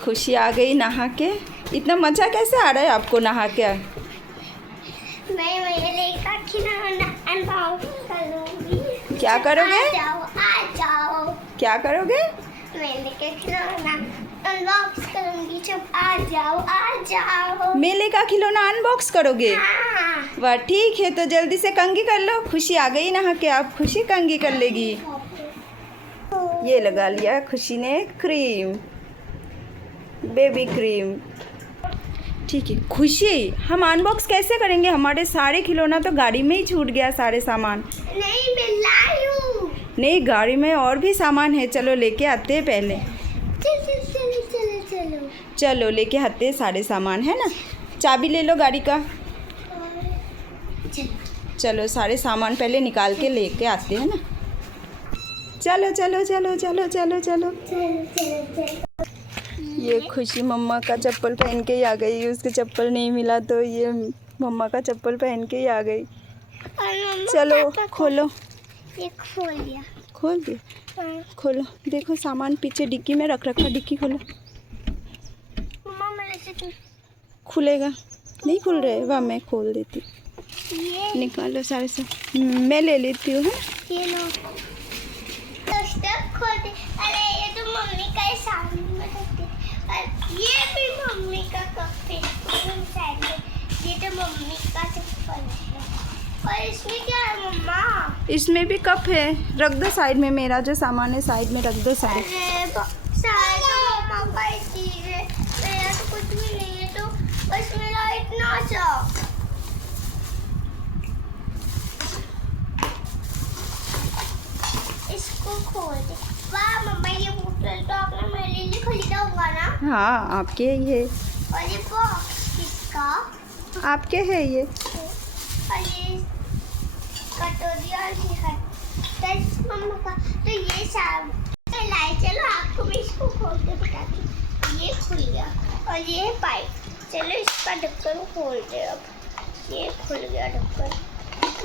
खुशी आ गई नहा के। इतना मज़ा कैसे आ रहा है आपको नहा के? मैं मेले का खिलौना अनबॉक्स करूंगी। क्या करोगे? आ जाओ। क्या करोगे? मेले का खिलौना अनबॉक्स करूंगी। जब आ जाओ। मेले का खिलौना अनबॉक्स करोगे? हाँ। वाह, ठीक है, तो जल्दी से कंघी कर लो। खुशी आ गई नहा के, आप खुशी कंघी कर लेगी। ये लगा लिया खुशी ने क्रीम, बेबी क्रीम। ठीक है खुशी, हम अनबॉक्स कैसे करेंगे? हमारे सारे खिलौना तो गाड़ी में ही छूट गया, सारे सामान। नहीं, मैं लाई हूँ। नहीं, गाड़ी में और भी सामान है, चलो लेके आते हैं पहले। चलो। चलो लेके आते हैं सारे सामान, है ना। चाबी ले लो गाड़ी का। चलो सारे सामान पहले निकाल के लेके आते हैं ना। चलो चलो चलो चलो चलो चलो। ये खुशी मम्मा का चप्पल पहन के ही आ गई। उसके चप्पल नहीं मिला तो ये मम्मा का चप्पल पहन के ही आ गई। चलो खोलो। ये खोल दिया। खोल दिया? खोलो, देखो सामान पीछे डिक्की में रख रखा। डिक्की खोलो। मम्मा मेरे से खुलेगा नहीं? खुल रहे? वाह, मैं खोल देती। ये निकालो सारे सब, मैं ले लेती हूँ। ये लो। खोल दे। अरे ये तो मम्मी का ही सामने में रखते। और ये भी मम्मी का कप है साइड में। ये तो मम्मी का चप्पल है। और इसमें क्या है मम्मा? इसमें भी कप है, रख दो साइड में। मेरा जो सामान है साइड में रख दो सारे। अरे सारे तो मम्मा का ही चीज है। मेरा तो कुछ भी नहीं है, तो बस मेरा इतना सा। इसको खोल दे। वाह मम्मा, ये बोतल तो आपने मेरे लिए खरीदा होगा ना? हाँ, आपके ही है। और ये बॉक्स किसका? आपके है ये। और ये कटोरी और ये हट मम्मा का। तो ये सब लाई। चलो आपको मैं इसको खोल के बताती हूँ। ये खुल गया और ये है पाइप। चलो इसका ढक्कन खोल दे। अब ये खुल गया ढक्कन।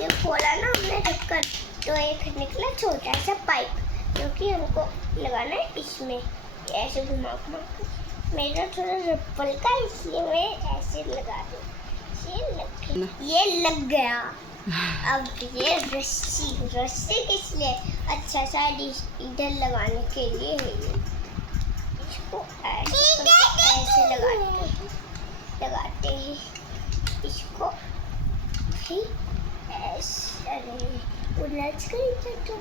ये खोला ना हमने ढक्कन, तो एक निकला छोटा सा पाइप, जो कि हमको लगाना है इसमें। ऐसे घुमा घुमा कर। मेरा थोड़ा रप्पल का, इसलिए मैं ऐसे लगा दूँ। ये लग गया। अब ये रस्सी किस लिए? अच्छा, शायद इधर लगाने के लिए है ये। इसको ऐसे लगाते हैं इसको। फिर ऐसे, अरे उलझ गई तो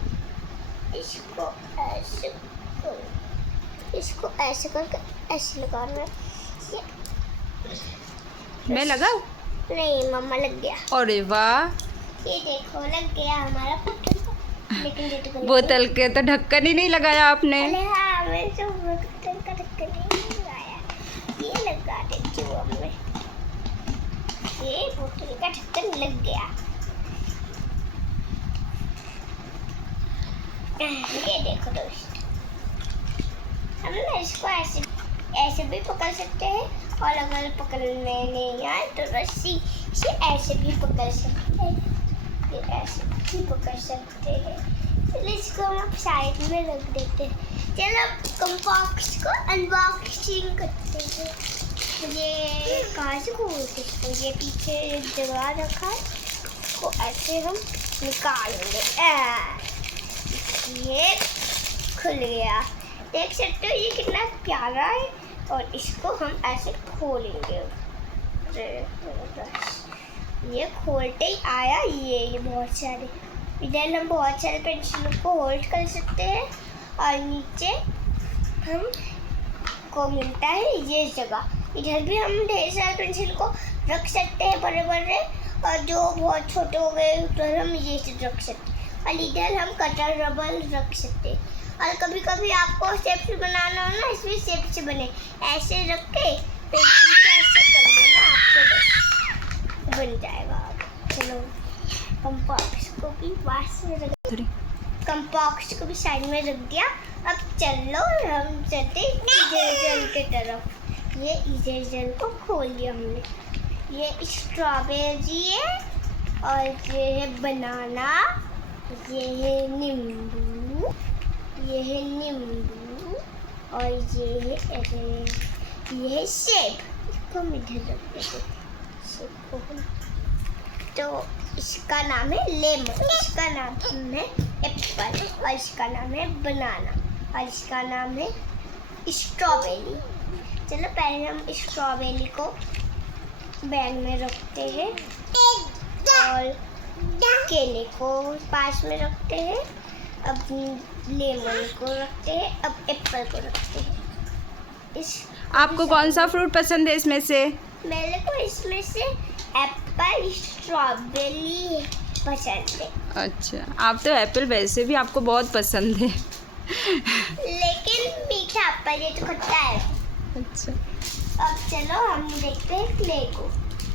इसको ऐसे करो। इसको ऐसे करके ऐसे लगाना है। मैं लगाऊं? नहीं, मम्मा लग गया। अरे वाह, ये देखो लग गया हमारा बोतल। लेकिन ये तो बोतल के तो ढक्कन ही नहीं लगाया आपने। अरे हाँ, मैं तो बोतल का ढक्कन नहीं लगाया। ये लगा देती हूँ अब मैं। ये बोतल का ढक्कन लग गया। ये देखो दोस्त, हम ना इसको ऐसे भी पकड़ सकते हैं, और अगर पकड़ने नहीं आए तो रस्सी से ऐसे भी पकड़ सकते हैं। फिर ऐसे भी पकड़ सकते हैं। चलो इसको हम साइड में रख देते हैं। चलो कंबॉक्स को अनबॉक्सिंग करते हैं। ये कहाँ से खोलते हैं? ये पीछे एक जगह रखा है, इसको ऐसे हम निकालेंगे। ये खुल गया, देख सकते हो ये कितना प्यारा है। और इसको हम ऐसे खोलेंगे। ये खोलते ही आया ये बहुत सारे। इधर हम बहुत सारे पेंसिलों को होल्ड कर सकते हैं, और नीचे हम को मिलता है ये जगह। इधर भी हम ढेर सारे पेंसिल को रख सकते हैं, बड़े बड़े, और जो बहुत छोटे हो गए उधर हम ये रख सकते हैं। और इधर हम कटर रबर रख सकते हैं। और कभी कभी आपको शेप से बनाना हो ना, इसमें शेप से बने, ऐसे रख के पेंसिल से ऐसे कर लेना, आपको बस बन जाएगा। चलो कंपास को भी पास में रख, कंपास को भी साइड में रख दिया। अब चलो हम चलते इरेजर के तरफ। ये इरेजर को खोल लिया हमने। ये स्ट्रॉबेरी है, और ये है बनाना, ये है नींबू, ये है नींबू, और ये है ये सेब, इसको हम इधर रख देते सेब को। तो इसका नाम है लेमन, इसका नाम है एप्पल, और इसका नाम है बनाना, और इसका नाम है स्ट्रॉबेरी। चलो पहले हम स्ट्रॉबेरी को बैग में रखते हैं और केले को पास में रखते हैं, अब लेमन को रखते हैं, अब एप्पल को रखते हैं। आपको कौन सा फ्रूट पसंद है इसमें से? मेरे को इसमें से एप्पल स्ट्रॉबेरी पसंद है। अच्छा, आप तो एप्पल वैसे भी आपको बहुत पसंद है। लेकिन मीठा एप्पल, ये तो खट्टा है। अच्छा, अब चलो हम देखते हैं क्ले को।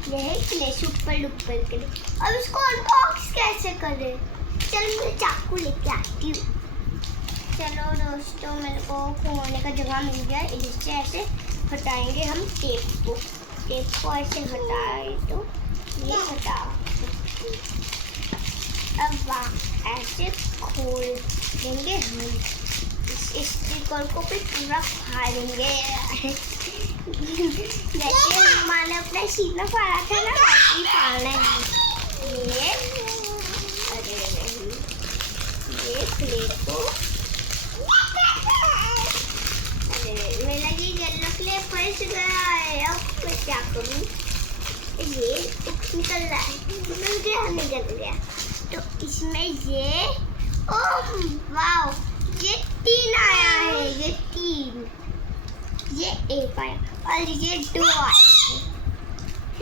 यह है क्ले, सुपर डुपर क्ले। अब इसको अनबॉक्स कैसे करें? चलो मैं चाकू लेके आती हूँ। चलो दोस्तों, मेरे को खोलने का जगह मिल गया। इससे ऐसे हटाएंगे हम टेप को, टेप को ऐसे हटाए तो ये हटा। अब ऐसे खोल देंगे हम इस स्टिकर को भी पूरा फाड़ेंगे। जैसे हमारे अपना सीना फाड़ा था ना, वैसे ही फाड़ना है। ये अरे नहीं, ये प्लेट को मेरा ये येलो क्ले फंस गया है। अब मैं क्या करूँ? ये निकल रहा है, निकल गया। तो इसमें ये ओह वाओ, ये 3 आया है, ये 3, ये 1 आया और ये 2 आए हैं।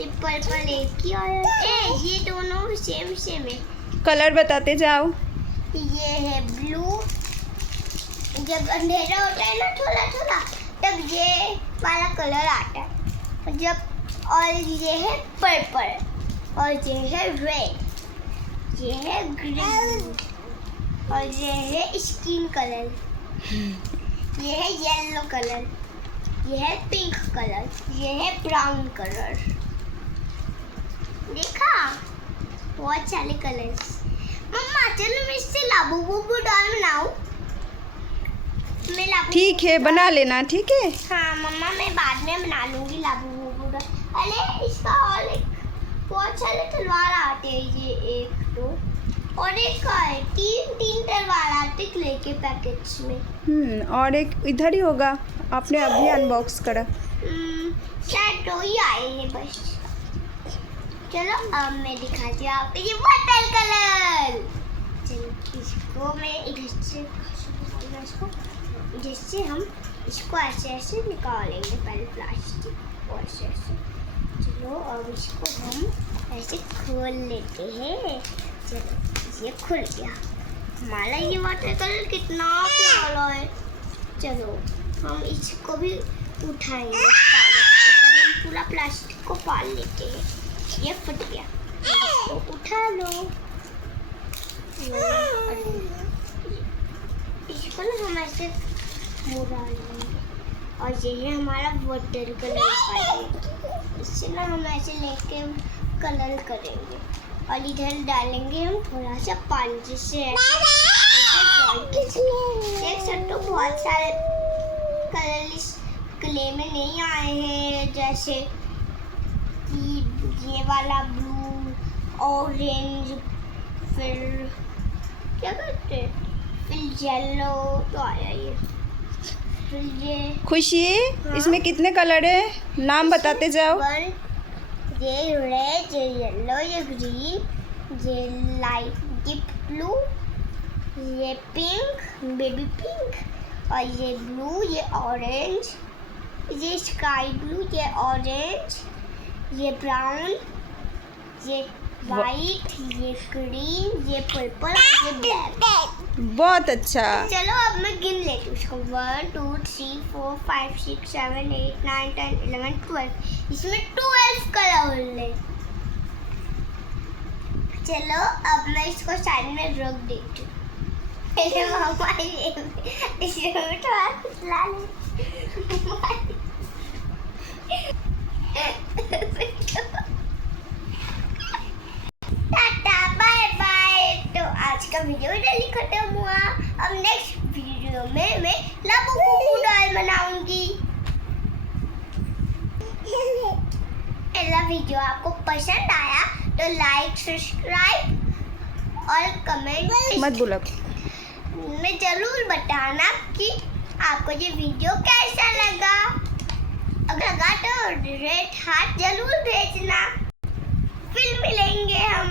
ये पर्पल एक ही आया है। ये दोनों सेम सेम है। कलर बताते जाओ। ये है ब्लू, जब अंधेरा होता है ना थोड़ा थोड़ा, तब ये वाला कलर आता है जब। और ये है पर्पल, और ये है रेड, ये है ग्रीन, और ये है स्किन कलर, ये है येलो कलर, ये है पिंक कलर, ये है ब्राउन कलर। देखा, बहुत सारे कलर्स। मम्मा चलो मैं इससे लाबूबू डॉल बनाऊं। ठीक है, बना लेना। ठीक है, हाँ मम्मा, मैं बाद में बना लूंगी लाबूबू डॉल। अरे इसका और एक बहुत सारे तलवार आते हैं, ये 1 2 और एक है 3 तलवार आते क्ले के पैकेट्स में। और एक इधर ही होगा, आपने अभी अनबॉक्स करा। शायद 2 ही आए हैं बस। चलो अब मैं दिखाती हूँ आपको ये वाटर कलर। चलो इसको मैं इधर से जिससे हम इसको ऐसे ऐसे निकालेंगे, पहले प्लास्टिक और ऐसे ऐसे। चलो अब इसको हम ऐसे खोल लेते हैं। चलो ये खुल गया हमारा ये वाटर कलर, कितना प्यारा है। चलो हम इसको भी उठाएंगे कागज को। पहले हम पूरा प्लास्टिक को फाड़ लेते हैं। ये फट गया, इसको उठा लो। इसको ना हम ऐसे मुड़ा लेंगे, और ये है हमारा वाटर कलर का। इससे ना हम ऐसे लेके कलर करेंगे, और इधर डालेंगे हम थोड़ा सा पानी, जिससे देख सकते हो बहुत सारे कलर इस क्ले में नहीं आए हैं, जैसे कि ये वाला ब्लू, ऑरेंज, फिर क्या करते हैं, फिर येलो तो आया ये, फिर ये। खुशी, हाँ? इसमें कितने कलर है? नाम बताते जाओ। ये रेड, ये येलो, ये ग्रीन, ये लाइट डीप ब्लू, ये पिंक, बेबी पिंक, और ये ब्लू, ये ऑरेंज, ये स्काई ब्लू, ये ऑरेंज, ये ब्राउन, ये वाइट, ये ग्रीन, ये पर्पल, ये ब्लैक। बहुत अच्छा। चलो अब मैं गिन लेती हूँ इसको। 1 2 3 4 5 6 7 8 9 10 11 12। इसमें 12 कलर है। चलो अब मैं इसको साइड में रख देती हूँ। इसमें थोड़ा फिसला ले। Tata bye bye. तो आज का वीडियो जल्दी खत्म हुआ। अब नेक्स्ट वीडियो में मैं लाबूबू डॉल बनाऊंगी। मेरा वीडियो आपको पसंद आया तो लाइक, सब्सक्राइब और कमेंट मत बोला में जरूर बताना कि आपको ये वीडियो कैसा लगा। अगर लगा तो रेड हार्ट जरूर भेजना। फिर मिलेंगे हम।